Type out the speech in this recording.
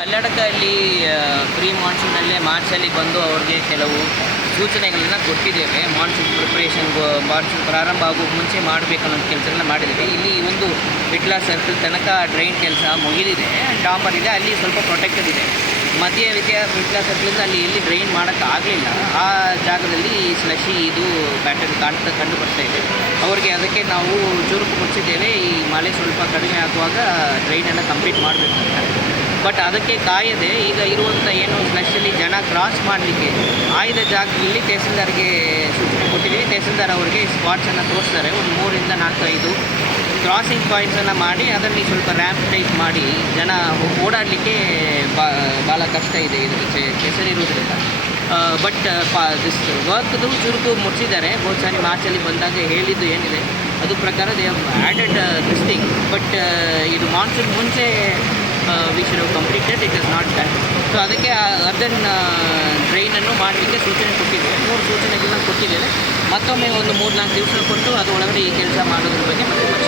ಕರ್ನಾಟಕದಲ್ಲಿ ಪ್ರೀ ಮಾನ್ಸೂನಲ್ಲೇ ಮಾರ್ಚಲ್ಲಿ ಬಂದು ಅವ್ರಿಗೆ ಕೆಲವು ಸೂಚನೆಗಳನ್ನು ಕೊಟ್ಟಿದ್ದೇವೆ. ಮಾನ್ಸೂನ್ ಪ್ರಿಪ್ರೇಷನ್ ಮಾನ್ಸೂನ್ ಪ್ರಾರಂಭ ಆಗೋ ಮುಂಚೆ ಮಾಡಬೇಕನ್ನೋ ಕೆಲಸಗಳನ್ನ ಮಾಡಿದ್ದೇವೆ. ಇಲ್ಲಿ ಒಂದು ಬಿಟ್ಲಾ ಸರ್ಕಲ್ ತನಕ ಡ್ರೈನ್ ಕೆಲಸ ಮುಗಿದಿದೆ. ಡಾಂಬರ್ ಇದೆ, ಅಲ್ಲಿ ಸ್ವಲ್ಪ ಪ್ರೊಟೆಕ್ಟೆಡ್ ಇದೆ. ಮಧ್ಯ ವಿದ್ಯಾ ಬಿಟ್ಲಾ ಸರ್ಕಲಿಂದ ಅಲ್ಲಿ ಎಲ್ಲಿ ಡ್ರೈನ್ ಮಾಡೋಕ್ಕಾಗಲಿಲ್ಲ ಆ ಜಾಗದಲ್ಲಿ ಸ್ಲಶಿ ಇದು ಬ್ಯಾಟರಿ ಕಾಣ್ತಾ, ಕಂಡು ಬರ್ತಾ ಇದೆ. ಅವರಿಗೆ ಅದಕ್ಕೆ ನಾವು ಚುರುಕು ಮುಚ್ಚಿದ್ದೇವೆ. ಈ ಮಳೆ ಸ್ವಲ್ಪ ಕಡಿಮೆ ಆಗುವಾಗ ಡ್ರೈನನ್ನು ಕಂಪ್ಲೀಟ್ ಮಾಡಬೇಕು ಅಂತ. ಬಟ್ ಅದಕ್ಕೆ ಕಾಯದೆ ಈಗ ಇರುವಂಥ ಏನು ಸ್ಪೆಷಲಿ ಜನ ಕ್ರಾಸ್ ಮಾಡಲಿಕ್ಕೆ ಆಯ್ದ ಜಾಗದಲ್ಲಿ ತಹಸೀಲ್ದಾರ್ಗೆ ಸೂಚನೆ ಕೊಟ್ಟಿದ್ದೀವಿ ತಹಸೀಲ್ದಾರ್ ಅವರಿಗೆ ಸ್ಪಾಟ್ಸನ್ನು ತೋರಿಸ್ತಾರೆ. ಒಂದು ಮೂರಿಂದ ನಾಲ್ಕು ಐದು ಕ್ರಾಸಿಂಗ್ ಪಾಯಿಂಟ್ಸನ್ನು ಮಾಡಿ ಅದರಲ್ಲಿ ಸ್ವಲ್ಪ ರ್ಯಾಂಪ್ ಟೈಪ್ ಮಾಡಿ ಜನ ಓಡಾಡಲಿಕ್ಕೆ ಬಾ ಭಾಳ ಕಷ್ಟ ಇದೆ ಇದರ ಹೆಸರಿರುವುದರಿಂದ ಬಟ್ ಪಾ ದಿಸ್ ವರ್ಕ್ದು ಚುರುಕು ಮುಚ್ಚಿದ್ದಾರೆ ಬಹುತ್ ಸಾರಿ ಮಾರ್ಚಲ್ಲಿ ಬಂದಾಗ ಹೇಳಿದ್ದು ಏನಿದೆ, ಅದು ಪ್ರಕಾರ they added this thing but ಇದು ಮಾನ್ಸೂನ್ ಮುಂಚೆ we should completed it is not done so ಅದಕ್ಕೆ ಅರ್ಧನ್ ಡ್ರೈನನ್ನು ಮಾಡಲಿಕ್ಕೆ ಸೂಚನೆ ಕೊಟ್ಟಿದ್ದೇವೆ. ಮೂರು ಸೂಚನೆಗಳನ್ನ ಕೊಟ್ಟಿದ್ದೇವೆ. ಮತ್ತೊಮ್ಮೆ ಒಂದು ಮೂರು ನಾಲ್ಕು ದಿವಸ ಕೊಟ್ಟು ಅದು ಒಳಗಡೆ ಈ ಕೆಲಸ ಮಾಡೋದ್ರ ಬಗ್ಗೆ ಮತ್ತೆ